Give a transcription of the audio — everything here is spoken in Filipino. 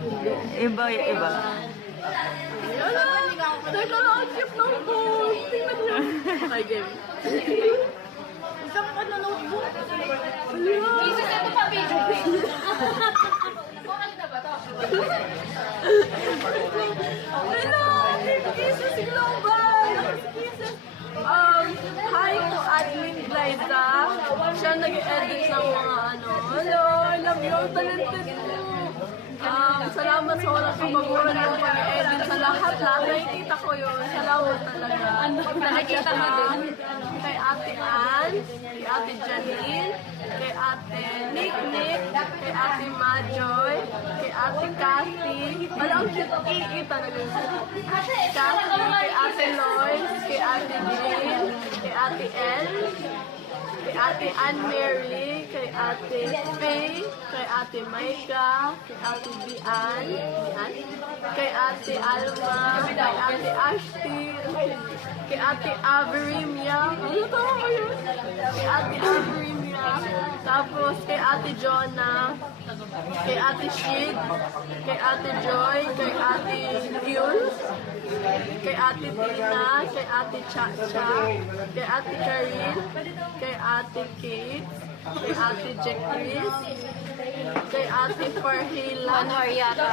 Iba, iba. Ala, teka lang, ang cute ng book. Tingnan niyo. Okay, game. Isang notebook. Jesus, ito pa, baby. Hello, Jesus Global. Hi to Admin Glyza. Siya nag-edit ng mga ano. Hello, I love you. Talented mo. Salamat sa walang kapaguran ng pag-edit sa lahat. Nakikita ko yun. Salamat talaga. Nakikita mo din? Kay Ate Ann, kay Ate Janine, kay Ate Nick, kay Ate Majoy, kay Ate Cathy. Wala, ang cute. Talaga. Cathy, kay Ate Lois, kay Ate Jean, kay Ate Elle, kay Ate Anne-Mary, kay Ate Faye, kay Ate Maika, kay Ate Bian, kay Ate Alma, kay Ate Ashti, kay Ate Averimia, ano tama ba yun? Kay Ate Averimia, tapos kay Ate Jonah, kay Ate Shid, kay Ate Joy, kay Ate Yul, kay Ate Tina, kay Ate Chacha, kay Ate Karin, kay Ate Kate, kay Ate Jacqueline, kay Ate Farhila. January yata.